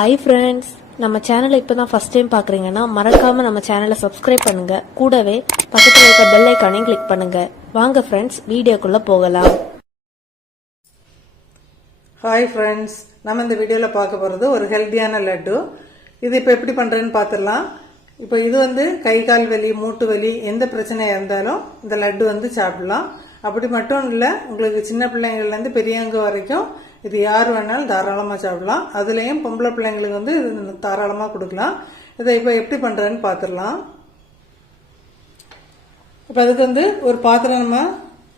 Hi friends, நம்ம சேனலை இப்போ தான் ஃபஸ்ட் டைம் பார்க்குறீங்கன்னா மறக்காமல் நம்ம சேனலை சப்ஸ்கிரைப் பண்ணுங்கள். கூடவே பக்கத்தில் இருக்க பெல் ஐக்கானையும் கிளிக் பண்ணுங்கள். வாங்க ஃப்ரெண்ட்ஸ், வீடியோக்குள்ளே போகலாம். ஹாய் ஃப்ரெண்ட்ஸ், நம்ம இந்த வீடியோவில் பார்க்க போகிறது ஒரு ஹெல்த்தியான லட்டு. இது இப்போ எப்படி பண்ணுறேன்னு பார்த்துடலாம். இப்போ இது கை கால் வலி, மூட்டு வலி, எந்த பிரச்சனையாக இருந்தாலும் இந்த லட்டு சாப்பிடலாம். அப்படி மட்டும் இல்லை, உங்களுக்கு சின்ன பிள்ளைங்கள்லேருந்து பெரியவங்க வரைக்கும் இது யார் வேணாலும் தாராளமாக சாப்பிடலாம். அதுலேயும் பொம்பளை பிள்ளைங்களுக்கு இது தாராளமாக கொடுக்கலாம். இதை இப்போ எப்படி பண்ணுறேன்னு பார்த்துடலாம். இப்போ அதுக்கு ஒரு பாத்திரம் நம்ம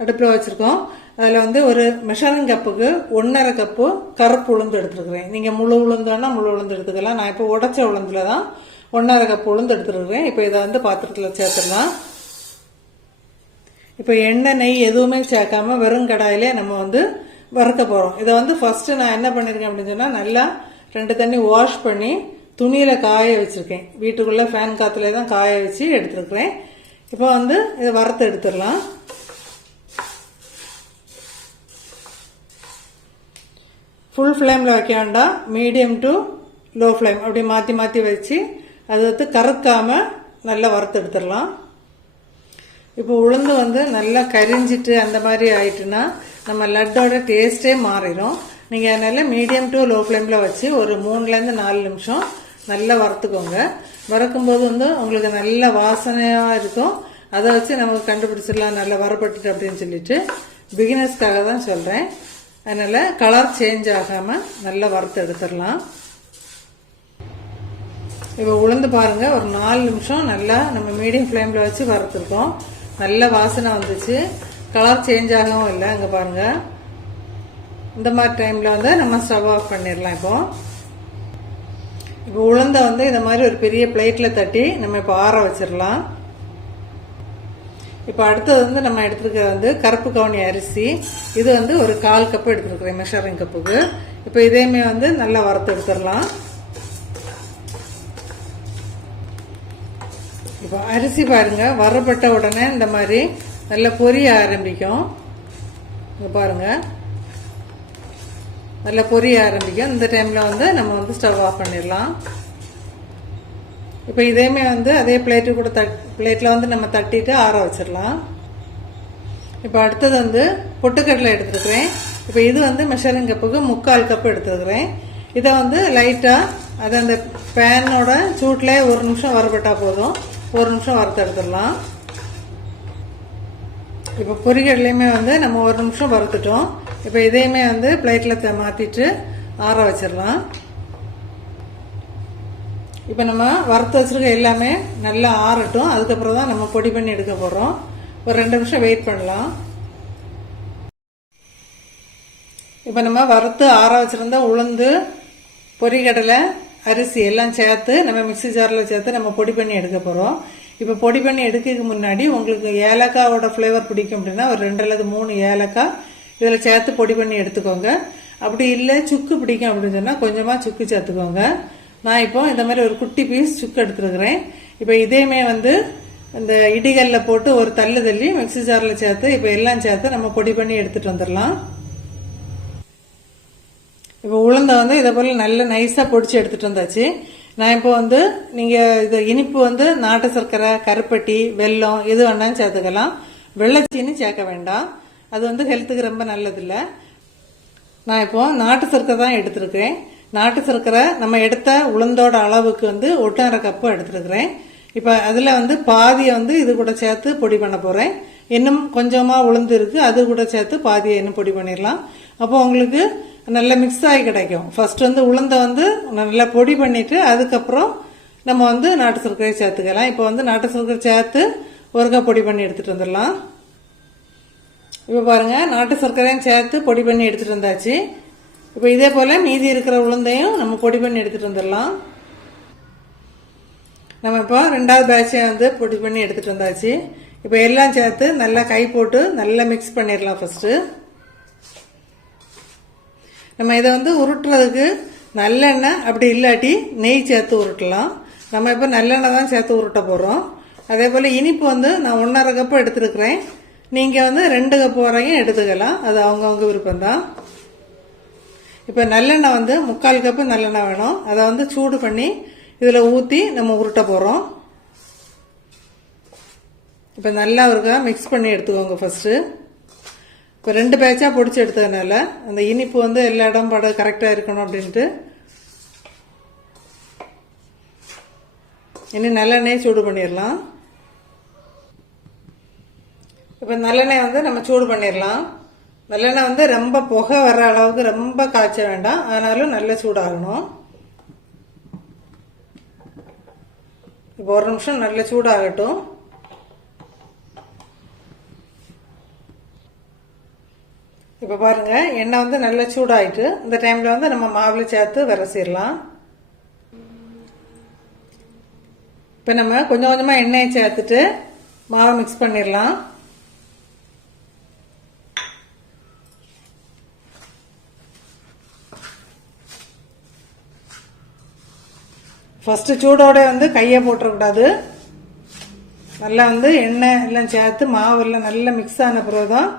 அடுப்பில் வச்சுருக்கோம். அதில் ஒரு மெஷரிங் கப்புக்கு 1.5 கப்பு கருப்பு உளுந்து எடுத்துருக்குறேன். நீங்கள் முழு உளுந்துன்னா முழு உளுந்து எடுத்துக்கலாம். நான் இப்போ உடச்ச உளுந்துல தான் 1.5 கப்பு உளுந்து எடுத்துருக்குறேன். இப்போ இதை பாத்திரத்தில் சேர்த்துடலாம். இப்போ எண்ணெய் நெய் எதுவுமே சேர்க்காம வெறும் கடாயிலே நம்ம வறுக்க போகிறோம். இதை ஃபர்ஸ்ட் நான் என்ன பண்ணியிருக்கேன் அப்படின்னு சொன்னால், நல்லா 2 தண்ணி வாஷ் பண்ணி துணியில் காய வச்சுருக்கேன். வீட்டுக்குள்ளே ஃபேன் காற்றுல தான் காய வச்சு எடுத்துருக்குறேன். இப்போ இதை வறுத்து எடுத்துடலாம். ஃபுல் ஃப்ளேமில் வைக்க வேண்டாம், மீடியம் டு லோ ஃப்ளேம் அப்படி மாற்றி மாற்றி வச்சு அது கறக்காமல் நல்லா வறுத்து எடுத்துடலாம். இப்போ உளுந்து நல்லா கரிஞ்சிட்டு அந்த மாதிரி ஆயிட்டுன்னா நம்ம லட்டோட டேஸ்டே மாறிடும். நீங்கள் அதனால மீடியம் டு லோ ஃப்ளேமில் வச்சு ஒரு 3லேருந்து 4 நிமிஷம் நல்லா வறுத்துக்கோங்க. வறுக்கும்போது உங்களுக்கு நல்ல வாசனையாக இருக்கும். அதை வச்சு நமக்கு கண்டுபிடிச்சிடலாம் நல்லா வரப்பட்டுட்டு அப்படின்னு சொல்லிட்டு. பிகினர்ஸ்க்காக தான் சொல்கிறேன். அதனால் கலர் சேஞ்ச் ஆகாமல் நல்லா வறுத்து எடுத்துடலாம். இப்போ உளுந்து பாருங்கள், ஒரு 4 நிமிஷம் நல்லா நம்ம மீடியம் ஃப்ளேமில் வச்சு வறுத்துருக்கோம். நல்ல வாசனை வந்துச்சு, கலர் சேஞ்ச் ஆகவும் இல்லை. அங்கே பாருங்கள், இந்த மாதிரி டைமில் நம்ம ஸ்டவ் ஆஃப் பண்ணிடலாம். இப்போ உளுந்தை இந்த மாதிரி ஒரு பெரிய பிளேட்டில் தட்டி நம்ம இப்போ ஆற வச்சிடலாம். இப்போ அடுத்தது நம்ம எடுத்துருக்கிறது கருப்பு கவுனி அரிசி. இது ஒரு 1/4 கப்பு எடுத்துருக்குறேன் மெஷரிங் கப்புக்கு. இப்போ இதையுமே நல்லா வறுத்து எடுத்துடலாம். இப்போ அரிசி பாருங்க, வரப்பட்ட உடனே இந்த மாதிரி நல்லா பொரிய ஆரம்பிக்கும். இங்க பாருங்க, நல்லா பொரிய ஆரம்பிக்கும். இந்த டைம்ல நம்ம ஸ்டவ் ஆஃப் பண்ணிடலாம். இப்போ இதையுமே அதே பிளேட்டு கூட பிளேட்டில் நம்ம தட்டிட்டு ஆற வச்சிடலாம். இப்போ அடுத்தது பொட்டுக்கடலை எடுத்துருக்குறேன். இப்போ இது மெஷரிங் கப்புக்கு 3/4 கப்பு எடுத்துருக்குறேன். இதை லைட்டாக அது அந்த பேனோட சூட்டில் 1 நிமிஷம் வரப்பட்டா போதும். 1 நிமிஷம் வறுத்து எடுத்துடலாம். இப்போ பொரிகடலையுமே நம்ம 1 நிமிஷம் வறுத்துட்டோம். இப்போ இதையுமே பிளேட்டில் மாற்றிட்டு ஆற வச்சிடலாம். இப்போ நம்ம வறுத்து வச்சிருக்க எல்லாமே நல்லா ஆறட்டும். அதுக்கப்புறம் தான் நம்ம பொடி பண்ணி எடுக்க போகிறோம். ஒரு 2 நிமிஷம் வெயிட் பண்ணலாம். இப்போ நம்ம வறுத்து ஆற வச்சிருந்த உளுந்து, பொரிகடலை, அரிசி எல்லாம் சேர்த்து நம்ம மிக்சி ஜாரில் சேர்த்து நம்ம பொடி பண்ணி எடுக்க போகிறோம். இப்போ பொடி பண்ணி எடுக்கிறதுக்கு முன்னாடி உங்களுக்கு ஏலக்காவோட ஃப்ளேவர் பிடிக்கும் அப்படின்னா ஒரு 2 அல்லது 3 ஏலக்காய் இதில் சேர்த்து பொடி பண்ணி எடுத்துக்கோங்க. அப்படி இல்லை சுக்கு பிடிக்கும் அப்படின்னு சொன்னால் கொஞ்சமாக சுக்கு சேர்த்துக்கோங்க. நான் இப்போ இந்த மாதிரி ஒரு குட்டி பீஸ் சுக்கு எடுத்துருக்கிறேன். இப்போ இதையுமே இந்த இடிகளில் போட்டு ஒரு தள்ளி மிக்சி ஜாரில் சேர்த்து இப்போ எல்லாம் சேர்த்து நம்ம பொடி பண்ணி எடுத்துகிட்டு வந்துடலாம். இப்போ உளுந்தை இதை போல் நல்ல நைஸாக பொடிச்சு எடுத்துகிட்டு வந்தாச்சு. நான் இப்போ நீங்கள் இது இனிப்பு நாட்டு சர்க்கரை, கருப்பட்டி, வெல்லம் எது வேணாலும் சேர்த்துக்கலாம். வெள்ளச்சீனி சேர்க்க வேண்டாம், அது ஹெல்த்துக்கு ரொம்ப நல்லதில்லை. நான் இப்போ நாட்டு சர்க்கரை தான் எடுத்துருக்கிறேன். நாட்டு சர்க்கரை நம்ம எடுத்த உளுந்தோட அளவுக்கு 1.5 கப்பு எடுத்துருக்கிறேன். இப்போ அதில் பாதியை இது கூட சேர்த்து பொடி பண்ண போகிறேன். இன்னும் கொஞ்சமாக உளுந்து இருக்குது, அது கூட சேர்த்து பாதியை இன்னும் பொடி பண்ணிடலாம். அப்போ உங்களுக்கு நல்லா மிக்ஸ் ஆகி கிடைக்கும். ஃபர்ஸ்ட் உளுந்தை நல்லா பொடி பண்ணிட்டு அதுக்கப்புறம் நம்ம நாட்டு சர்க்கரை சேர்த்துக்கலாம். இப்போ நாட்டு சர்க்கரை சேர்த்து ஒருக்கா பொடி பண்ணி எடுத்துட்டு வந்துடலாம். இப்போ பாருங்க, நாட்டு சர்க்கரையும் சேர்த்து பொடி பண்ணி எடுத்துட்டு வந்தாச்சு. இப்போ இதே போல மீதி இருக்கிற உளுந்தையும் நம்ம பொடி பண்ணி எடுத்துட்டு வந்துடலாம். நம்ம இப்போ 2வது பேட்சை பொடி பண்ணி எடுத்துட்டு வந்தாச்சு. இப்போ எல்லாம் சேர்த்து நல்லா கை போட்டு நல்லா மிக்ஸ் பண்ணிடலாம். ஃபர்ஸ்ட் நம்ம இதை உருட்டுறதுக்கு நல்லெண்ணெய் அப்படி இல்லாட்டி நெய் சேர்த்து உருட்டலாம். நம்ம இப்போ நல்லெண்ணெய் தான் சேர்த்து உருட்ட போகிறோம். அதே போல் இனிப்பு நான் 1.5 கப்பு எடுத்துருக்கிறேன். நீங்கள் 2 கப்பு வரையும் எடுத்துக்கலாம், அது அவங்கவுங்க விருப்பம்தான். இப்போ நல்லெண்ணெய் வந்து 3/4 கப்பு நல்லெண்ணெய் வேணும். அதை வந்து சூடு பண்ணி இதில் ஊற்றி நம்ம உருட்ட போகிறோம். இப்போ நல்லா ஒருக்கா மிக்ஸ் பண்ணி எடுத்துக்கோங்க ஃபஸ்ட்டு. இப்போ 2 பேட்சாக பொடிச்சு எடுத்ததுனால அந்த இனிப்பு வந்து எல்லா இடம் பட கரெக்டாக இருக்கணும் அப்படின்ட்டு இனி நல்லெண்ணெயை சூடு பண்ணிடலாம். இப்போ நல்லெண்ணெய் வந்து நம்ம சூடு பண்ணிடலாம். நல்லெண்ணெய் வந்து ரொம்ப புகை வர அளவுக்கு ரொம்ப காய்ச்ச வேண்டாம், ஆனாலும் நல்லா சூடாகணும். இப்போ 1 நிமிஷம் நல்லா சூடாகட்டும். இப்போ பாருங்க, எண்ணெய் வந்து நல்லா சூடாயிட்டு இந்த டைம்ல வந்து நம்ம மாவுல சேர்த்து விரசிடலாம். இப்போ நம்ம கொஞ்சம் கொஞ்சமா எண்ணெயை சேர்த்துட்டு மாவை மிக்ஸ் பண்ணிடலாம். ஃபர்ஸ்ட் சூடோட வந்து கையை போட்டுறக்கூடாது. நல்லா வந்து எண்ணெய் எல்லாம் சேர்த்து மாவு எல்லாம் நல்லா மிக்ஸ் ஆன பிறகுதான்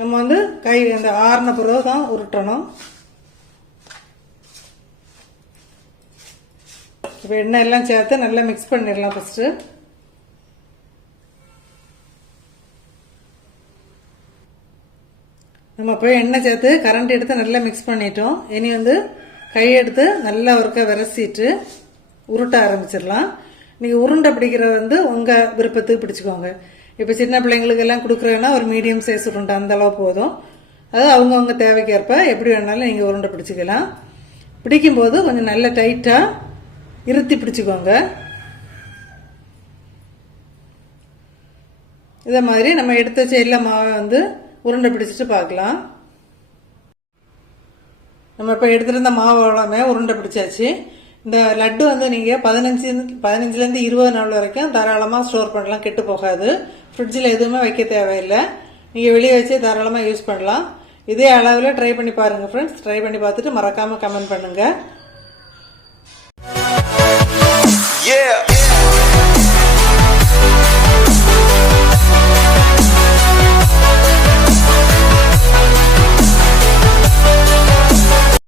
நம்ம வந்து கை அந்த ஆறின பிறகு தான் உருட்டணும். இப்போ எண்ணெய் எல்லாம் சேர்த்து நல்லா மிக்ஸ் பண்ணிடலாம். ஃபர்ஸ்ட் நம்ம போய் எண்ணெய் சேர்த்து கரண்ட் எடுத்து நல்லா மிக்ஸ் பண்ணிட்டோம். இனி வந்து கை எடுத்து நல்லா ஒருக்க விரசிட்டு உருட்ட ஆரம்பிச்சிடலாம். நீங்கள் உருண்டை பிடிக்கிறது வந்து உங்கள் விருப்பத்துக்கு பிடிச்சிக்கோங்க. இப்போ சின்ன பிள்ளைங்களுக்கு எல்லாம் கொடுக்குறதுன்னா ஒரு மீடியம் சைஸ் உருண்டை அந்த அளவு போதும். அது அவங்கவுங்க தேவைக்கேற்ப எப்படி வேணாலும் நீங்கள் உருண்டை பிடிச்சிக்கலாம். பிடிக்கும்போது கொஞ்சம் நல்ல டைட்டாக இறுத்தி பிடிச்சிக்கோங்க. இதை மாதிரி நம்ம எடுத்து வச்ச எல்லா மாவை வந்து உருண்டை பிடிச்சிட்டு பார்க்கலாம். நம்ம இப்போ எடுத்துருந்த மாவு எல்லாமே உருண்டை பிடிச்சாச்சு. இந்த லட்டு வந்து நீங்கள் 15லேருந்து 20 நாள் வரைக்கும் தாராளமாக ஸ்டோர் பண்ணலாம், கெட்டு போகாது. ஃப்ரிட்ஜில் எதுவுமே வைக்க தேவையில்லை. நீங்கள் வெளியே வச்சு தாராளமாக யூஸ் பண்ணலாம். இதே அளவில் ட்ரை பண்ணி பாருங்கள் ஃப்ரெண்ட்ஸ். ட்ரை பண்ணி பார்த்துட்டு மறக்காமல் கமெண்ட் பண்ணுங்கள்.